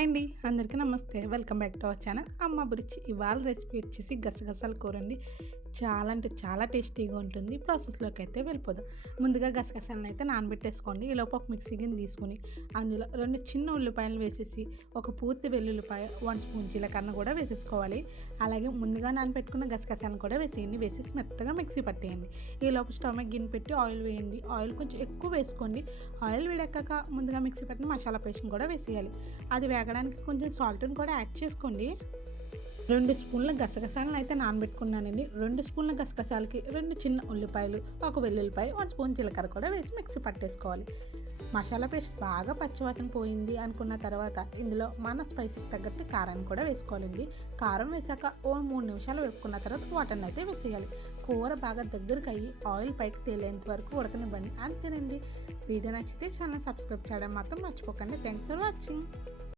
అండి అందరికీ నమస్తే. Welcome back to our channel. అమ్మ బురిచి ఇవాళ రెసిపీ వచ్చేసి గసగసాల కూర అండి. చాలా అంటే చాలా టేస్టీగా ఉంటుంది. ప్రాసెస్లోకి అయితే వెళ్ళిపోదాం. ముందుగా గసగసాలను అయితే నానబెట్టేసుకోండి. ఈలోపు ఒక మిక్సీ గిన్నె తీసుకుని అందులో రెండు చిన్న ఉల్లిపాయలు వేసేసి ఒక పూర్తి వెల్లుల్లిపాయ వన్ స్పూన్ జీలకర్ర కూడా వేసేసుకోవాలి. అలాగే ముందుగా నానబెట్టుకున్న గసగసాలను కూడా వేసేయండి. వేసేసి మెత్తగా మిక్సీ పట్టేయండి. ఈలోపు స్టవ్ మీద గిన్నె పెట్టి ఆయిల్ వేయండి. ఆయిల్ కొంచెం ఎక్కువ వేసుకోండి. ఆయిల్ వేడెక్కాక ముందుగా మిక్సీ పట్టిన మసాలా పేస్ట్ని కూడా వేసేయాలి. అది వేగడానికి కొంచెం సాల్ట్ని కూడా యాడ్ చేసుకోండి. రెండు స్పూన్ల గసగసాలను అయితే నానబెట్టుకున్నానండి. రెండు స్పూన్ల గసగసాలకి రెండు చిన్న ఉల్లిపాయలు ఒక వెల్లుల్లిపాయ వన్ స్పూన్ జీలకర్ర కూడా వేసి మిక్సీ పట్టేసుకోవాలి. మసాలా పేస్ట్ బాగా పచ్చివాసన పోయింది అనుకున్న తర్వాత ఇందులో మన స్పైసీకి తగ్గట్టు కారాన్ని కూడా వేసుకోవాలండి. కారం వేసాక ఓ మూడు నిమిషాలు వేపుకున్న తర్వాత వాటర్ని అయితే వేసేయాలి. కూర బాగా దగ్గరకు అయ్యి ఆయిల్ పైకి తేలేంత వరకు ఉడకనివ్వండి. అంతేనండి. వీడియో నచ్చితే ఛానల్ సబ్స్క్రైబ్ చేయడం మాత్రం మర్చిపోకండి. Thanks for watching.